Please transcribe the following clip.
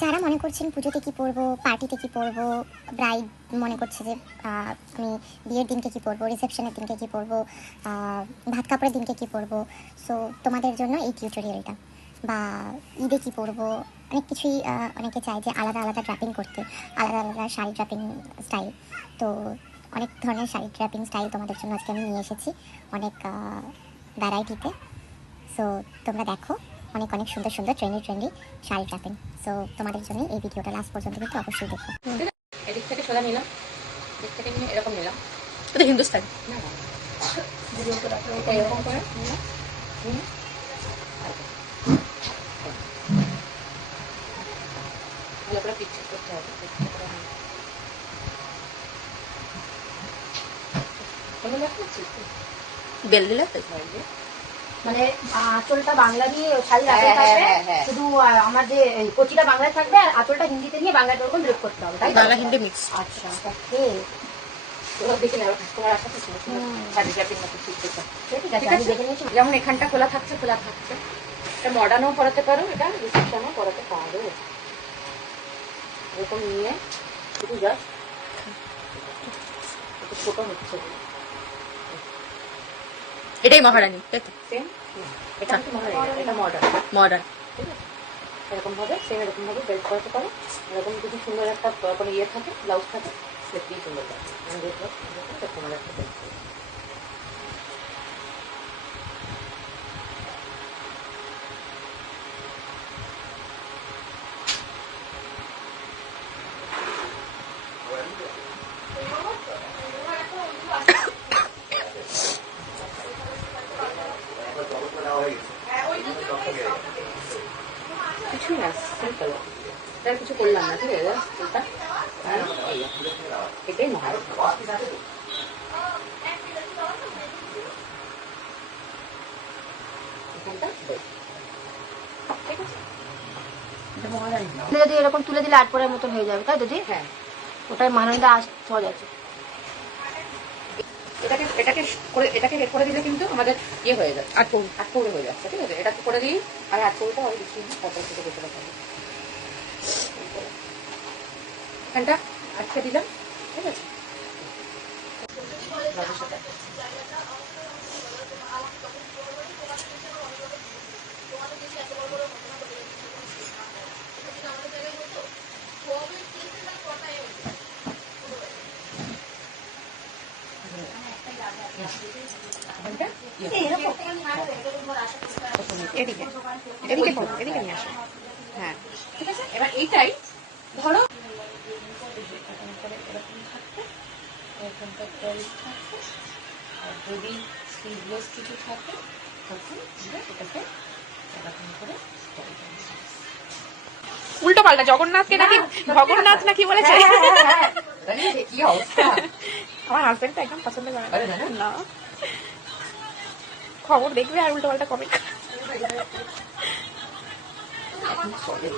যারা মনে করছেন পুজোতে কী পরবো, পার্টিতে কী পরবো, ব্রাইড মনে করছে যে আমি বিয়ের দিনকে কী পরবো, রিসেপশনের দিনকে কী পরবো, ভাত কাপড়ের দিনকে কী পরবো, সো তোমাদের জন্য এই টিউটোরিয়ালটা। বা ঈদে কী পরবো, অনেক কিছুই অনেকে চায় যে আলাদা আলাদা ড্র্যাপিং করতে, আলাদা আলাদা শাড়ি ড্র্যাপিং স্টাইল। তো অনেক ধরনের শাড়ি ড্র্যাপিং স্টাইল তোমাদের জন্য আজকে আমি নিয়ে এসেছি অনেক ভ্যারাইটিতে। সো তোমরা দেখো অনেক অনেক সুন্দর সুন্দর ট্রেন্ডি শাড়ি ড্র্যাপিং। সো তোমাদের জন্য এই ভিডিওটা লাস্ট পর্যন্ত কিন্তু অবশ্যই দেখো। এদিক থেকে সোজা নিলাম, এদিক থেকে নিয়ে এরকম নিলাম। এটা হিন্দুস্তানি না না, এটা এরকম করে নিলাম, নিয়ে ভালো করে পিকচার করতে হবে। ভালো লাগছে বেল দিলে মানে আঁচলটা বাংলা দিয়ে শাড়ির আঁচল থাকবে, শুধু আমার যে কচিটা বাংলায় থাকবে আর আঁচলটা হিন্দিতে নিয়ে বাংলাটা ওরকম ড্রেপ করতে হবে, তাই বাংলা হিন্দি মিক্স। আচ্ছা ওকে, দেখে নেবো তোমার আশা তো শাড়ি ড্র্যাপিং মতো ঠিক আছে। ঠিক আছে আমি দেখে নিয়েছি। যেমন এখানটা খোলা থাকছে, খোলা থাকছে, এটা মডার্নও পরাতে পারো, এটা রিসেপশনও পরাতে পারো। এরকম নিয়ে শুধু জাস্ট একটু ছোট হচ্ছে, এটাই মহারানী, তাই তো? সেম এটা কিন্তু মডার্ন, এটা মডার্ন, মডার্ন। ঠিক আছে। এরকম ভাবে সেম এরকম ভাবে বেল্ট করাতে পারো। এরকম যদি সুন্দর একটা কোনো ইয়ে থাকে, ব্লাউজ থাকে, সেটাই সুন্দর লাগে। আমি দেখবো তোমার একটা বেল্ট কিছুই না, সিম্পল। তার কিছু করলাম না, ঠিক আছে। এটাই মহারাজ। যদি এরকম তুলে দিলে আট পরের মতন হয়ে যাবে, তাই তো? হ্যাঁ, ওটাই মানানটা সহজ আছে। এটাকে করে দিলে কিন্তু আমাদের ইয়ে হয়ে যাচ্ছে, আটপৌরে হয়ে যাচ্ছে, ঠিক আছে। এটা করে দিই, আর আটপৌরটা আরো বেশি তারপরে থেকে বেশি রাখা হবে। এখানটা আটকে দিলাম, ঠিক আছে। এদিকে এদিকে এদিকে নিয়ে আসো। হ্যাঁ, ঠিক আছে। এবার এইটাই ধরো এরকম থাকবে, এরকমটা বেল্ট থাকবে, আর যদি স্লিভলেস কিছু থাকে তখন আমরা এটাকে এরকম করে উল্টো পাল্টা জগন্নাথকে নাকি ভগন্নাথ নাকি বলেছে। কি অবস্থা। আমার হাজবেন্ড তো একদম পছন্দ করে আরে না, না, খবর দেখবে আর উল্টো পাল্টা কমেন্ট। এখন চলে